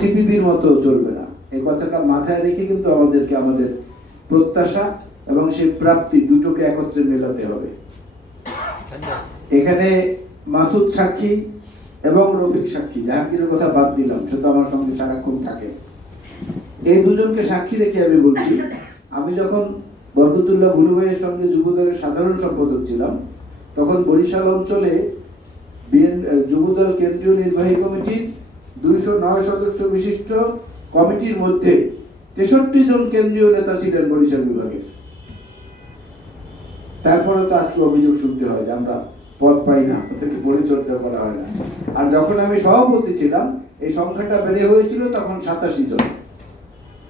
সিপিবির মতো চলবে না। এই কথাটা মাথায় রেখে কিন্তু আমাদেরকে আমাদের প্রত্যাশা এবং সেই প্রাপ্তি দুটোকে একত্রে মেলাতে হবে। এখানে মাসুদ সাক্ষী এবং রফিক সাক্ষী, জাহাঙ্গীরের কথা বাদ দিলাম, সে তো আমার সঙ্গে সারাক্ষণ থাকে। এই দুজনকে সাক্ষী রেখে আমি বলছি, আমি যখন বরকতুল্লাহ ভুলু ভাইয়ের সঙ্গে যুবদলের সাধারণ সম্পাদক ছিলাম, তখন বরিশাল অঞ্চলে যুবদল কেন্দ্রীয় নির্বাহী কমিটির 209 সদস্য বিশিষ্ট কমিটির মধ্যে 63 জন কেন্দ্রীয় নেতা ছিলেন বরিশাল বিভাগের। তারপরে তো আজকে অভিযোগ শুনতে হয় যে আমরা পদ পাই না, ওদেরকে পরিচর্যা করা হয় না। আর যখন আমি সভাপতি ছিলাম, এই সংখ্যাটা বেড়ে হয়েছিল তখন 87 জন।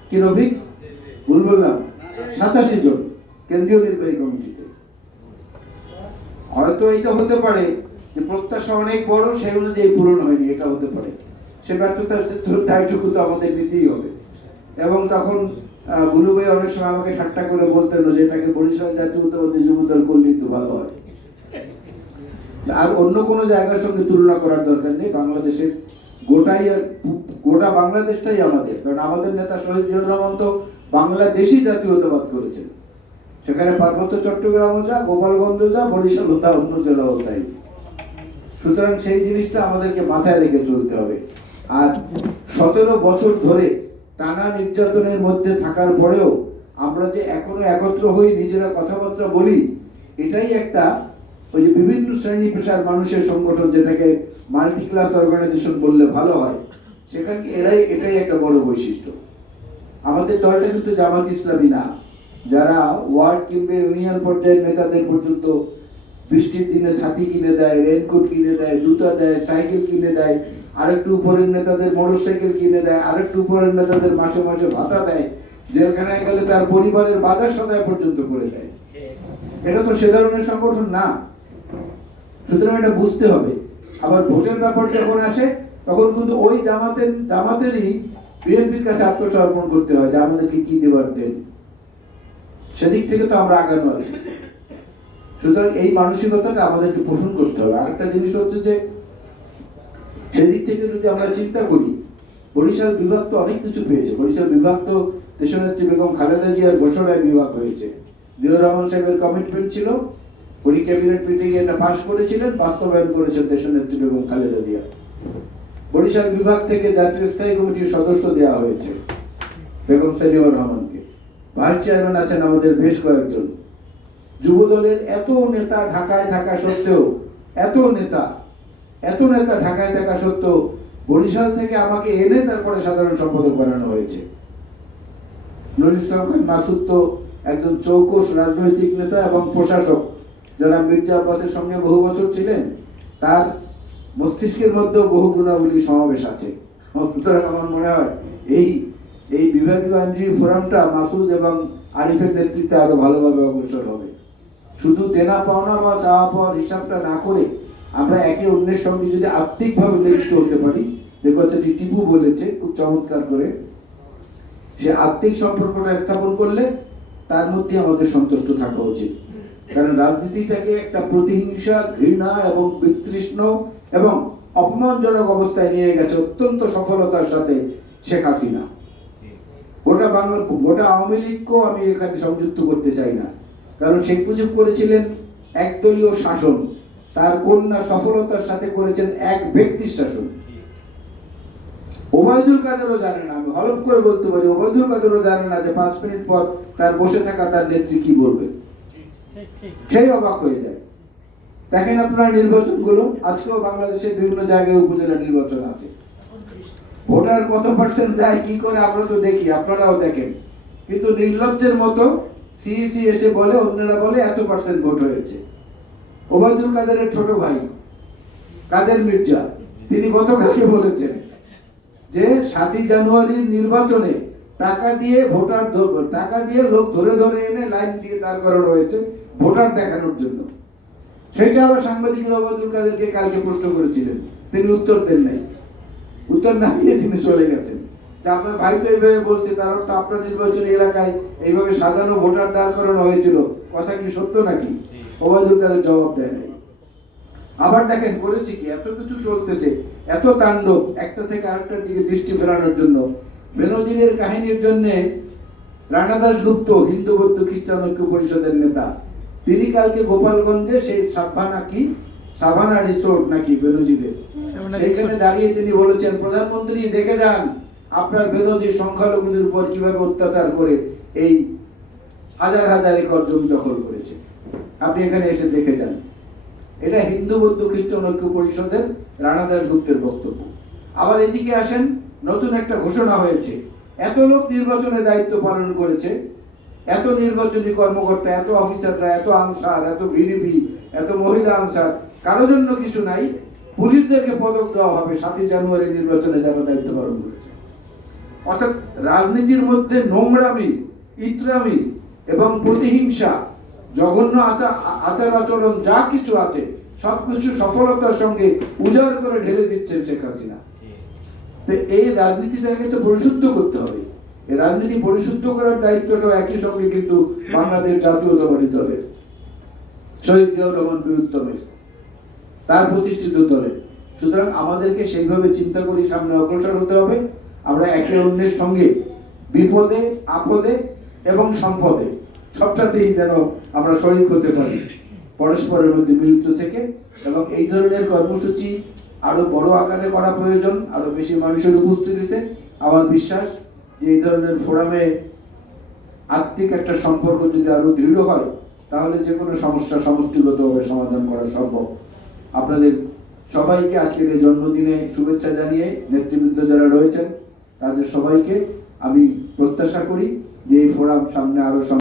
কি রফিক, ভুল বললাম? 87 জন কেন্দ্রীয় নির্বাহী কমিটিতে। হয়তো এটা হতে পারে যে প্রত্যাশা অনেক বড়, সেই অনুযায়ী পূরণ হয়নি, এটা হতে পারে। সে ব্যর্থতার দায়টুকু তো আমাদের নিতেই হবে। এবং তখন বুলু ভাই অনেক সময় আমাকে ঠাট্টা করে বলতেন যে এটাকে বরিশাল জাতীয়তাবাদী যুবদল করলেই তো ভালো হয়, আর অন্য কোনো জায়গার সঙ্গে তুলনা করার দরকার নেই। বাংলাদেশের গোটা বাংলাদেশটাই আমাদের, কারণ আমাদের নেতা শহীদ জিয়াউর রহমান তো বাংলাদেশি জাতীয়তাবাদ করেছেন। সেখানে পার্বত্য চট্টগ্রামও যা, গোপালগঞ্জ যা, বরিশাল তা, অন্য জেলাও তাই। সুতরাং সেই জিনিসটা আমাদেরকে মাথায় রেখে চলতে হবে। আর 17 বছর ধরে টানা নির্যাতনের মধ্যে থাকার পরেও আমরা যে এখনো একত্র হই, নিজেরা কথাবার্তা বলি, এটাই একটা ওই যে বিভিন্ন শ্রেণী পেশার মানুষের সংগঠন, যেটাকে মাল্টি ক্লাস অর্গানাইজেশন বললে ভালো হয়, সেখানে এটাই একটা বড় বৈশিষ্ট্য। আমাদের দলটা কিন্তু জামাত ইসলামী না, যারা ওয়ার্ড কিংবা ইউনিয়ন পর্যায়ের নেতাদের পর্যন্ত বৃষ্টির দিনে ছাতি কিনে দেয়, রেনকোট কিনে দেয়, জুতা দেয়, সাইকেল কিনে দেয়, আরেকটু উপরের নেতাদের মোটর সাইকেল কিনে দেয়, আরেকটু উপরের নেতাদের মাসে মাসে ভাতা দেয়, জেলখানায় গেলে তার পরিবারের বাজার সদাই পর্যন্ত করে দেয়। এটা তো সে ধরনের সংগঠন না। সুতরাং এটা বুঝতে হবে। আবার ভোটের ব্যাপার যখন আসে, তখন কিন্তু ওই জামাতেরই বিএনপির কাছে আত্মসমর্পণ করতে হয় যে আমাদেরকে কি দেবার দেন। সেদিক থেকে তো আমরা আগানো আছি। সুতরাং এই মানসিকতাটা আমাদেরকে পোষণ করতে হবে। আরেকটা জিনিস হচ্ছে যে সেদিক থেকে যদি আমরা চিন্তা করি, বরিশাল বিভাগ তো অনেক কিছু পেয়েছে। বরিশাল বিভাগ তো দেশনেত্রী বেগম খালেদা জিয়ার ঘোষণায় বিভাগ হয়েছে। জিয়াউর রহমান সাহেবের কমিটমেন্ট ছিল, উনি ক্যাবিনেট মিটিং এটা পাস করেছিলেন, বাস্তবায়ন করেছেন দেশনেত্রী বেগম খালেদা জিয়া। বরিশাল বিভাগ থেকে জাতীয় স্থায়ী কমিটির সদস্য দেওয়া হয়েছে বেগম সেলিমা রহমানকে। ভাইস চেয়ারম্যান আছেন আমাদের বেশ কয়েকজন। যুবদলের এত নেতা ঢাকায় থাকা সত্ত্বেও, এত নেতা ঢাকায় থাকা সত্ত্বেও বরিশাল থেকে আমাকে এনে তারপরে সাধারণ সম্পাদক বানানো হয়েছে। নুরুল ইসলাম খান মাসুদ তো একজন চৌকস রাজনৈতিক নেতা এবং প্রশাসক, যারা মির্জা আব্বাসের সঙ্গে বহু বছর ছিলেন, তার মস্তিষ্কের মধ্যেও বহু গুণাবলী সমাবেশ আছে। সুতরাং আমার মনে হয় এই বিভাগীয় আইনজীবী ফোরামটা মাসুদ এবং আরিফের নেতৃত্বে আরো ভালোভাবে অগ্রসর হবে। শুধু দেনা পাওনা বা চাওয়া পাওয়ার হিসাবটা না করে আমরা একে অন্যের সঙ্গে যদি আর্থিকভাবে জড়িত হতে পারি, যে কথাটি টিপু বলেছে খুব চমৎকার করে, সে আর্থিক সম্পর্কটা স্থাপন করলে তার মধ্যে আমাদের সন্তুষ্ট থাকা উচিত। কারণ রাজনীতিটাকে একটা প্রতিহিংসা, ঘৃণা এবং বিতৃষ্ণ এবং অপমানজনক অবস্থায় নিয়ে গেছে অত্যন্ত সফলতার সাথে শেখ হাসিনা। গোটা আওয়ামী লীগকেও আমি এখানে সংযুক্ত করতে চাই না, কারণ শেখ মুজিব করেছিলেন একদলীয় শাসন, তার কন্যা সফলতার সাথে করেছেন এক ব্যক্তির শাসন। ওবায়দুল কাদেরও জানে না, আমি হলফ করে বলতে পারি, ওবায়দুল কাদেরও জানে না যে 5 মিনিট পর তার বসে থাকা তার নেত্রী কি বলবেন। সেই অবাক হয়ে যায়। দেখেন আপনারা নির্বাচনগুলো, আজকেও বাংলাদেশের বিভিন্ন জায়গায় উপজেলা নির্বাচন আছে, ভোটার কত পার্সেন্ট যায় কি করে আমরা তো দেখি, আপনারাও দেখেন, কিন্তু নির্লজ্জের মতো সিইসি এসে বলে, অন্যরা বলে এত পার্সেন্ট ভোট হয়েছে। ওবায়দুল কাদেরের ছোট ভাই কাদের মির্জা, তিনি গতকালকে বলেছেন যে 7ই জানুয়ারির নির্বাচনে টাকা দিয়ে লোক ধরে ধরে এনে লাইন দিয়ে দাঁড় করানো হয়েছে ভোটার দেখানোর জন্য। সেটা আবার সাংবাদিকরা ওবায়দুল কাদেরকে কালকে প্রশ্ন করেছিলেন, তিনি উত্তর দেন নাই। উত্তর না দিয়ে তিনি চলে গেছেন যে আপনার ভাই তো এইভাবে বলছে, তার অর্থ আপনার নির্বাচনী এলাকায় এইভাবে সাজানো ভোটার দাঁড় করানো হয়েছিল, কথা কি সত্য নাকি? ওবায়দুল কাদের জবাব দেয় নাই। আবার দেখেন করেছে কি, এত কিছু চলতেছে, এত তাণ্ডব, একটা থেকে আরেকটার দিকে দৃষ্টি ফেরানোর জন্য বেনজিরের কাহিনীর জন্য রানা দাশগুপ্ত, হিন্দু বৌদ্ধ খ্রিস্টান ঐক্য পরিষদের নেতা, তিনি কালকে গোপালগঞ্জে সেই সাভানা রিসোর্ট নাকি বেনজিরের, সেখানে দাঁড়িয়ে তিনি বলেছেন, প্রধানমন্ত্রী দেখে যান আপনার বেনজির সংখ্যালঘুদের উপর কিভাবে অত্যাচার করে এই হাজার হাজার একর জমি দখল করেছে, আপনি এখানে এসে দেখে যান। এটা হিন্দু বৌদ্ধ খ্রিস্টান ঐক্য পরিষদের রানা দাশগুপ্তের বক্তব্য। আবার এদিকে আসেন, নতুন একটা ঘোষণা হয়েছে, এত লোক নির্বাচনে দায়িত্ব পালন করেছে, এত নির্বাচনী কর্মকর্তা, এত অফিসাররা, এত আনসার, এত ভিডিপি, এত মহিলা আনসার, কারো জন্য কিছু নাই, পুলিশদেরকে পদক দেওয়া হবে 7ই জানুয়ারি নির্বাচনে যারা দায়িত্ব পালন করেছে। অর্থাৎ রাজনীতির মধ্যে নোংরামি, ইতরামি এবং প্রতিহিংসা, জঘন্য আচার আচরণ যা কিছু আছে সবকিছু সফলতার সঙ্গে উজাড় করে ঢেলে দিচ্ছেন শেখ হাসিনা। তো এই রাজনীতিটাকে তো পরিশুদ্ধ করতে হবে। এই রাজনীতি পরিশুদ্ধ করার দায়িত্বটাও একই সঙ্গে কিন্তু বাংলাদেশ জাতীয়তাবাদী দলের, শহীদ জিয়াউর রহমান বীরুত্তমের, তার প্রতিষ্ঠিত দলের। সুতরাং আমাদেরকে সেইভাবে চিন্তা করি সামনে অগ্রসর হতে হবে। আমরা একে অন্যের সঙ্গে বিপদে, আপদে এবং সম্পদে সবটাতেই যেন আমরা শরীক হতে পারি, পরস্পরের মধ্যে মিলিত থেকে। এবং এই ধরনের কর্মসূচি আরো বড় আকারে করা প্রয়োজন, আরো বেশি মানুষের উপস্থিতিতে। আমার বিশ্বাস যে এই ধরনের ফোরামে আত্মিক একটা সম্পর্ক যদি আরো দৃঢ় হয়, তাহলে যে কোনো সমস্যা সমষ্টিগতভাবে সমাধান করা সম্ভব। আপনাদের সবাইকে আজকের এই জন্মদিনে শুভেচ্ছা জানিয়ে, নেতৃবৃন্দ যারা রয়েছেন তাদের সবাইকে আমি প্রত্যাশা করি যে এই ফোরাম সামনে আরো